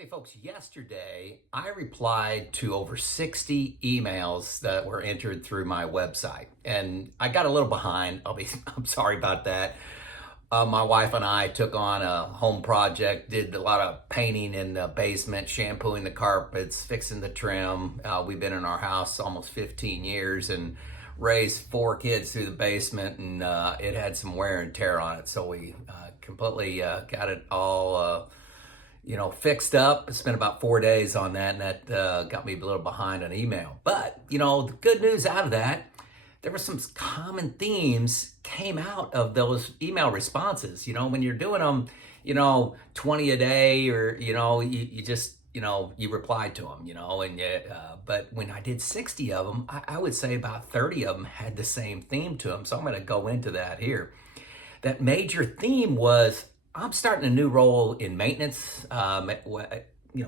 Hey folks, yesterday I replied to over 60 emails that were entered through my website, and I got a little behind. I'm sorry about that. My wife and I took on a home project, did a lot of painting in the basement, shampooing the carpets, fixing the trim. We've been in our house almost 15 years and raised four kids through the basement, and it had some wear and tear on it. So we completely got it all fixed up. I spent about 4 days on that, and that got me a little behind on email. But, the good news out of that, there were some common themes came out of those email responses. When you're doing them, 20 a day or, you just, you reply to them, but when I did 60 of them, I would say about 30 of them had the same theme to them. So I'm going to go into that here. That major theme was I'm starting a new role in maintenance.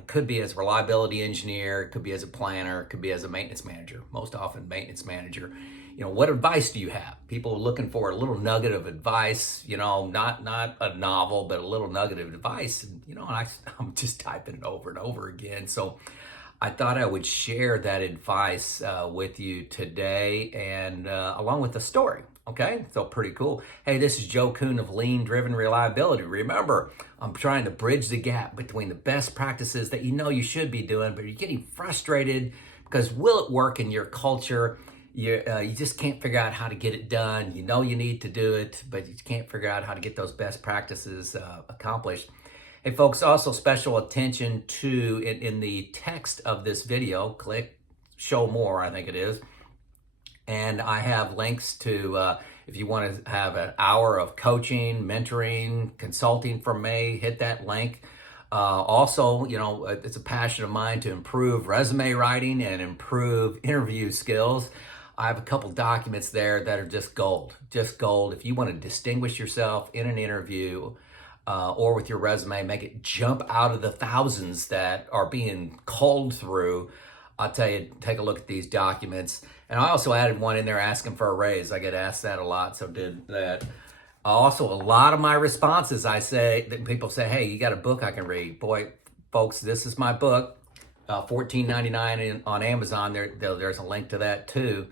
Could be as a reliability engineer, could be as a planner, could be as a maintenance manager. Most often, maintenance manager. What advice do you have? People are looking for a little nugget of advice. Not a novel, but a little nugget of advice. And I'm just typing it over and over again. So I thought I would share that advice with you today, and along with the story. Okay, so pretty cool. Hey, this is Joe Kuhn of Lean Driven Reliability. Remember, I'm trying to bridge the gap between the best practices that you should be doing, but you're getting frustrated because will it work in your culture? You just can't figure out how to get it done. You need to do it, but you can't figure out how to get those best practices accomplished. Hey, folks, also special attention to, in the text of this video, click show more, I think it is. And I have links to, if you want to have an hour of coaching, mentoring, consulting from me, hit that link. Also, it's a passion of mine to improve resume writing and improve interview skills. I have a couple documents there that are just gold. If you want to distinguish yourself in an interview or with your resume, make it jump out of the thousands that are being culled through, I'll tell you, take a look at these documents. And I also added one in there asking for a raise. I get asked that a lot, so did that. Also, a lot of my responses, people say, hey, you got a book I can read. Boy, folks, this is my book, $14.99 on Amazon. There's a link to that too.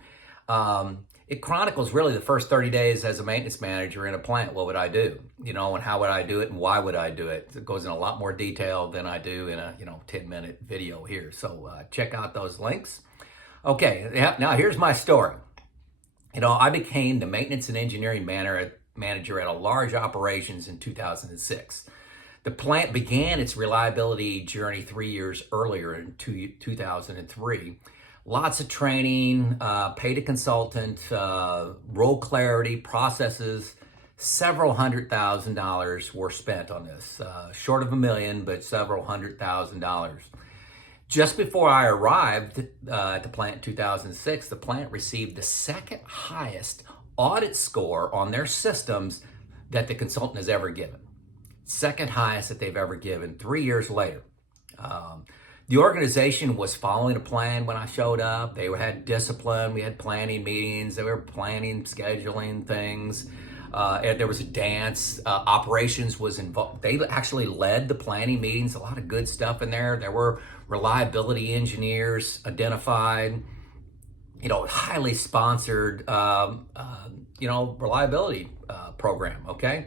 It chronicles really the first 30 days as a maintenance manager in a plant. What would I do? And how would I do it and why would I do it? It goes in a lot more detail than I do in a 10-minute video here. So check out those links. Okay, now here's my story. I became the maintenance and engineering manager at a large operations in 2006. The plant began its reliability journey 3 years earlier in 2003. Lots of training, paid a consultant, role clarity, processes. Several $100,000 were spent on this. Short of $1 million, but several $100,000. Just before I arrived at the plant in 2006, the plant received the second highest audit score on their systems that the consultant has ever given. Second highest that they've ever given 3 years later. The organization was following a plan when I showed up. They had discipline. We had planning meetings. They were planning, scheduling things. And there was a dance. Operations was involved. They actually led the planning meetings. A lot of good stuff in there. There were reliability engineers identified. Highly sponsored, reliability program. Okay.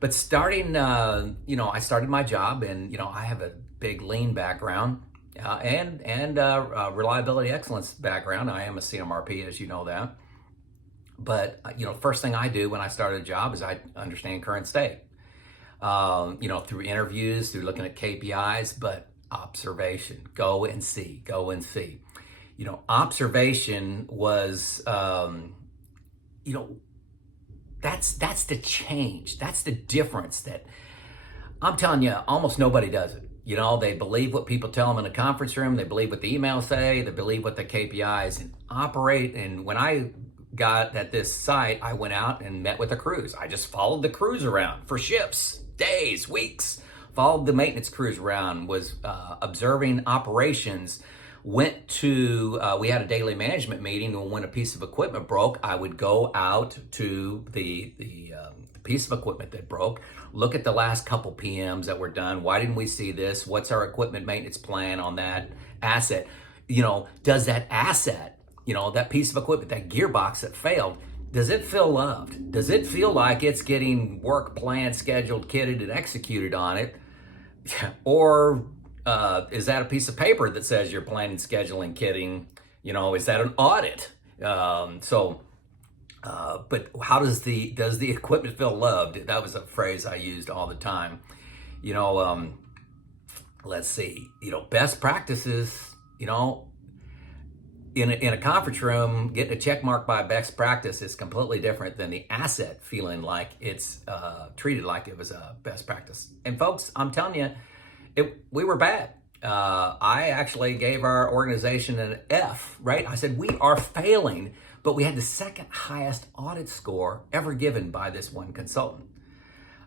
But starting, I started my job, and I have a big lean background and reliability excellence background. I am a CMRP, as you know that. But first thing I do when I start a job is I understand current state. Through interviews, through looking at KPIs, but observation, go and see. Observation was, that's the change. That's the difference that I'm telling you, almost nobody does it. They believe what people tell them in the conference room. They believe what the emails say. They believe what the KPIs and operate. And when I got at this site, I went out and met with the crews. I just followed the crews around for shifts, days, weeks. Followed the maintenance crews around, was observing operations, went to, we had a daily management meeting, and when a piece of equipment broke, I would go out to the piece of equipment that broke, look at the last couple PMs that were done. Why didn't we see this? What's our equipment maintenance plan on that asset? Does that asset, that piece of equipment, that gearbox that failed, does it feel loved? Does it feel like it's getting work planned, scheduled, kitted, and executed on it? Or is that a piece of paper that says you're planning, scheduling, kitting? Is that an audit? But how does the equipment feel loved? That was a phrase I used all the time. Let's see. Best practices. In a conference room, getting a check mark by best practice is completely different than the asset feeling like it's treated like it was a best practice. And folks, I'm telling you, we were bad. I actually gave our organization an F, right? I said, we are failing, but we had the second highest audit score ever given by this one consultant.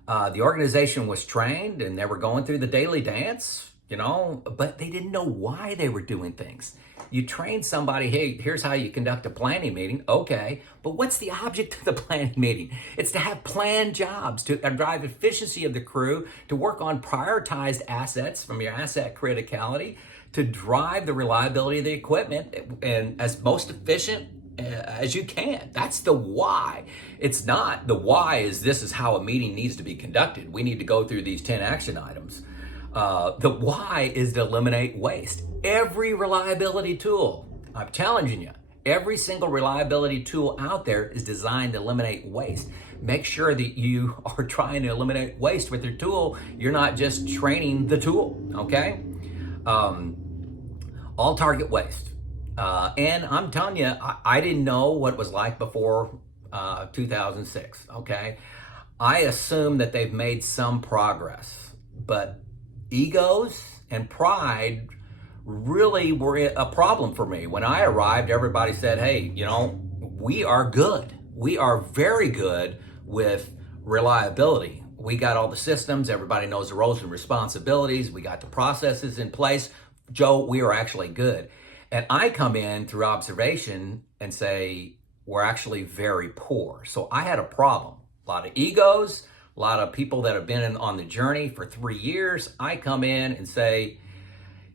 The organization was trained and they were going through the daily dance, but they didn't know why they were doing things. You train somebody, hey, here's how you conduct a planning meeting. Okay, but what's the object of the planning meeting? It's to have planned jobs, to drive efficiency of the crew, to work on prioritized assets from your asset criticality, to drive the reliability of the equipment and as most efficient as you can. That's the why. It's not the why is this is how a meeting needs to be conducted. We need to go through these 10 action items. The why is to eliminate waste. Every reliability tool, I'm challenging you, every single reliability tool out there is designed to eliminate waste. Make sure that you are trying to eliminate waste with your tool. You're not just training the tool, okay? All target waste. And I'm telling you, I didn't know what it was like before 2006, okay? I assume that they've made some progress, but egos and pride really were a problem for me. When I arrived, everybody said, hey, we are good. We are very good with reliability. We got all the systems. Everybody knows the roles and responsibilities. We got the processes in place. Joe, we are actually good. And I come in through observation and say, we're actually very poor. So I had a problem. A lot of egos, a lot of people that have been on the journey for 3 years. I come in and say,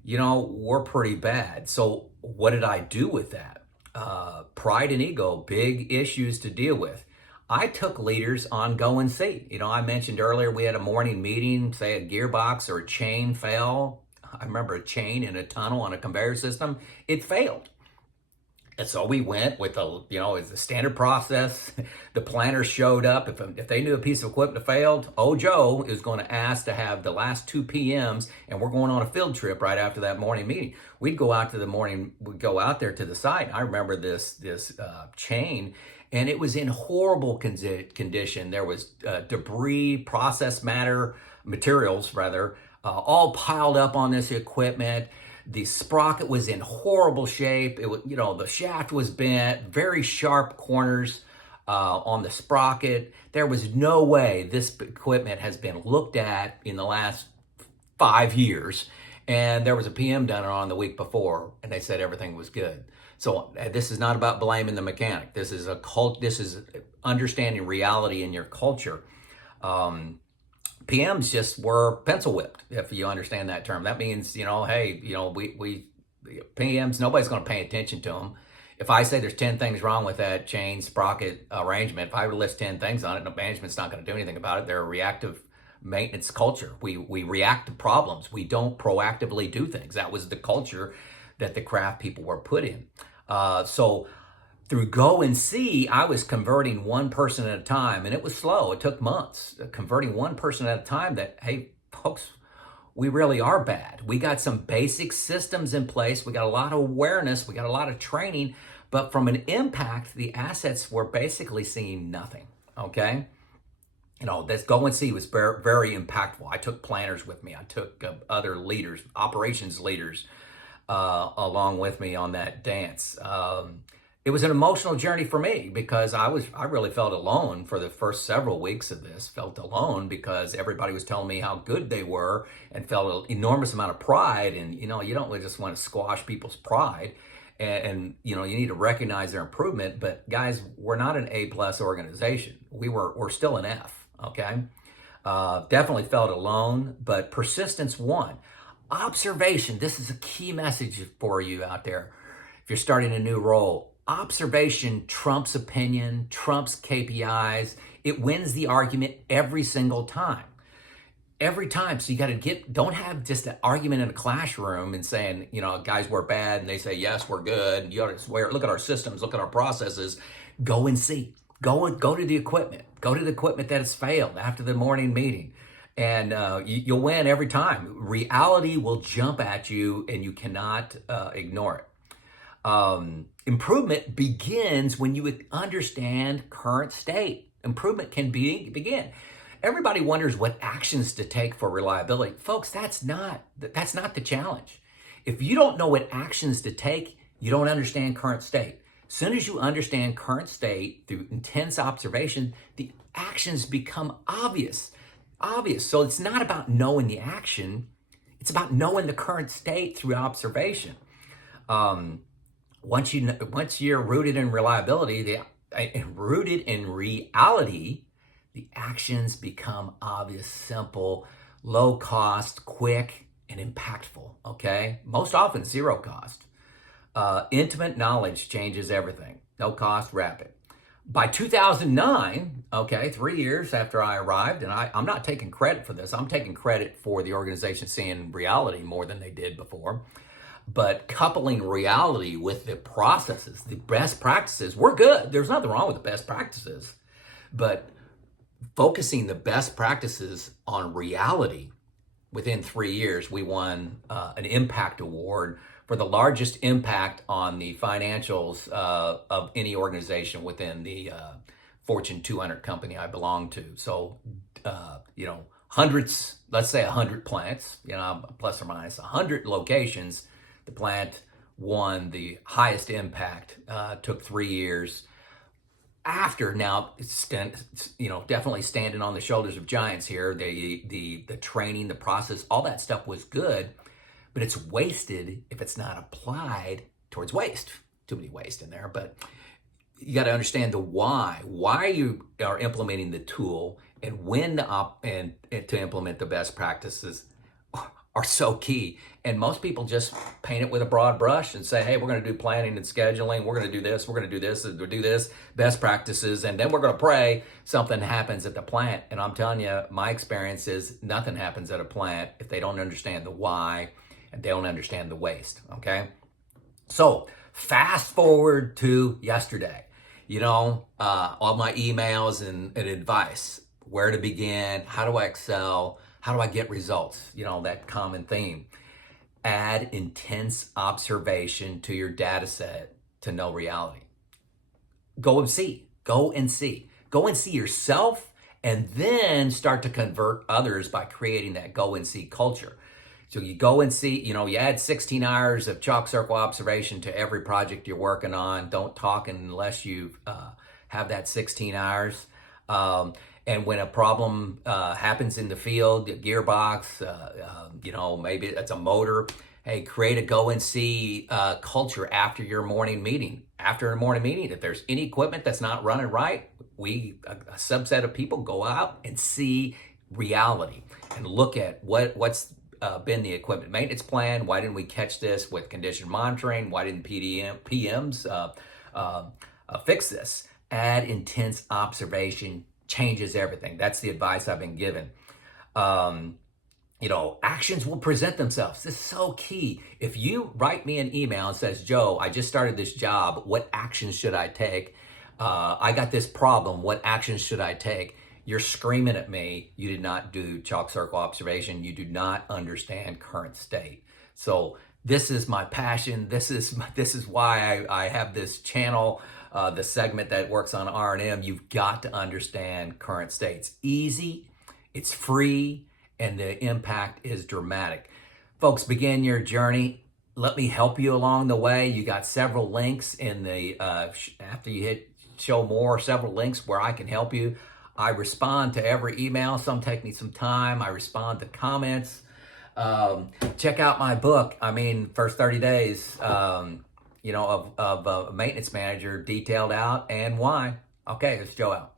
we're pretty bad. So what did I do with that? Pride and ego, big issues to deal with. I took leaders on go and see. I mentioned earlier we had a morning meeting, say a gearbox or a chain fell. I remember a chain in a tunnel on a conveyor system. It failed. And so we went with it's the standard process. The planner showed up. If they knew a piece of equipment failed, Joe is going to ask to have the last 2 PMs, and we're going on a field trip right after that morning meeting. We'd go out there to the site. I remember this chain, and it was in horrible condition. There was debris, materials, all piled up on this equipment. The sprocket was in horrible shape. It was, the shaft was bent, very sharp corners on the sprocket. There was no way this equipment has been looked at in the last 5 years. And there was a PM done on the week before, and they said everything was good. So this is not about blaming the mechanic. This is This is understanding reality in your culture. PMs just were pencil whipped, if you understand that term. That means, hey, we PMs, nobody's going to pay attention to them. If I say there's 10 things wrong with that chain sprocket arrangement, if I were to list 10 things on it, management's not going to do anything about it. They're a reactive maintenance culture. We react to problems. We don't proactively do things. That was the culture that the craft people were put in. So through go and see, I was converting one person at a time, and it was slow. It took months. Converting one person at a time that, hey, folks, we really are bad. We got some basic systems in place. We got a lot of awareness. We got a lot of training. But from an impact, the assets were basically seeing nothing, okay? This go and see was very, very impactful. I took planners with me. I took other leaders, operations leaders, along with me on that dance. it was an emotional journey for me because I really felt alone for the first several weeks of this. Felt alone because everybody was telling me how good they were and felt an enormous amount of pride. And you don't just want to squash people's pride, and you need to recognize their improvement. But guys, we're not an A+ organization. We're still an F. Okay, definitely felt alone, but persistence won. Observation. This is a key message for you out there. If you're starting a new role, observation trumps opinion, trumps KPIs. It wins the argument every single time. Every time. So you got to don't have just an argument in a classroom and saying, guys, we're bad. And they say, yes, we're good. And you got to swear, look at our systems, look at our processes. Go and see. Go to the equipment. Go to the equipment that has failed after the morning meeting. And you'll win every time. Reality will jump at you and you cannot ignore it. Improvement begins when you understand current state. Improvement can begin. Everybody wonders what actions to take for reliability. Folks, that's not the challenge. If you don't know what actions to take, you don't understand current state. As soon as you understand current state through intense observation, the actions become obvious. So it's not about knowing the action. It's about knowing the current state through observation. Once you're rooted in reliability, rooted in reality, the actions become obvious, simple, low cost, quick, and impactful. Okay, most often zero cost. Intimate knowledge changes everything. No cost, rapid. By 2009, 3 years after I arrived, and I'm not taking credit for this. I'm taking credit for the organization seeing reality more than they did before. But coupling reality with the processes, the best practices, we're good. There's nothing wrong with the best practices. But focusing the best practices on reality, within 3 years, we won an impact award for the largest impact on the financials of any organization within the Fortune 200 company I belong to. So, hundreds, let's say 100 plants, plus or minus 100 locations. The plant won the highest impact, took 3 years. After now, definitely standing on the shoulders of giants here. The training, the process, all that stuff was good, but it's wasted if it's not applied towards waste. Too many waste in there, but you got to understand the why you are implementing the tool, and when to implement the best practices are so key. And most people just paint it with a broad brush and say, hey, we're going to do planning and scheduling. We're going to do this. We're going to do this. We'll do this. Best practices. And then we're going to pray something happens at the plant. And I'm telling you, my experience is nothing happens at a plant if they don't understand the why and they don't understand the waste. Okay. So fast forward to yesterday, all my emails and advice, where to begin, how do I excel, how do I get results, that common theme. Add intense observation to your data set to know reality. Go and see yourself, and then start to convert others by creating that go and see culture. So you go and see, you add 16 hours of chalk circle observation to every project you're working on. Don't talk unless you have that 16 hours. And when a problem happens in the field, a gearbox, maybe it's a motor, hey, create a go and see culture after your morning meeting. After a morning meeting, if there's any equipment that's not running right, a subset of people go out and see reality and look at what's been the equipment maintenance plan. Why didn't we catch this with condition monitoring? Why didn't PMs fix this? Add intense observation changes everything. That's the advice I've been given. Actions will present themselves. This is so key. If you write me an email and says, Joe, I just started this job. What actions should I take? I got this problem. What actions should I take? You're screaming at me. You did not do chalk circle observation. You do not understand current state. So this is my passion. This is why I have this channel, the segment that works on R&M. You've got to understand current states. Easy, it's free, and the impact is dramatic. Folks, begin your journey. let me help you along the way. You got several links in the, after you hit show more, several links where I can help you. I respond to every email. Some take me some time. I respond to comments. Check out my book. I mean, first 30 days, of a maintenance manager, detailed out and why. Okay, it's Joe out.